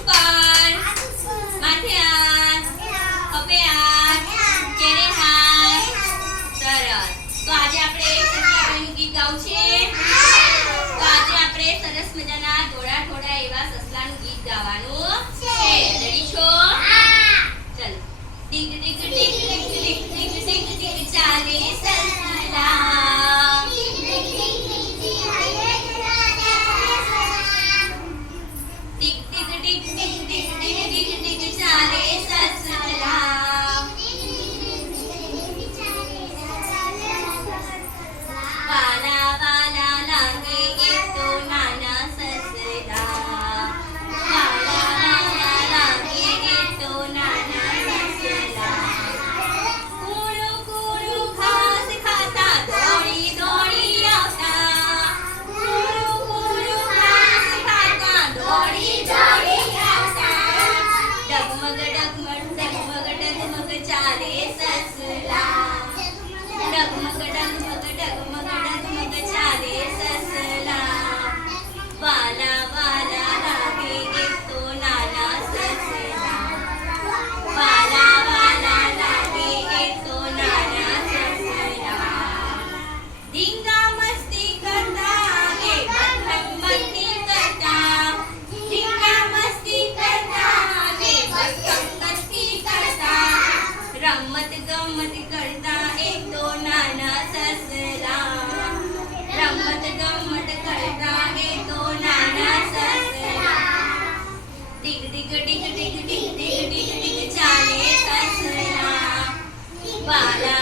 ઉપર માથે હાથ ખભે હાથ તો આજે આપણે કૃષ્ણાબેનનું ગીત ગાવું છે. તો આજે આપણે સરસ મજાના થોડા થોડા એવા સસલાનું ગીત ગાવાનું છે. રેડી છો? ચલો. Tick tick tick tick tick tick tick ચાલે સસલા मग चारे रमत करता एक तो नाना ससला डिग डिग डिग डिग डिग डिग डिग डिग चाले ससला बाला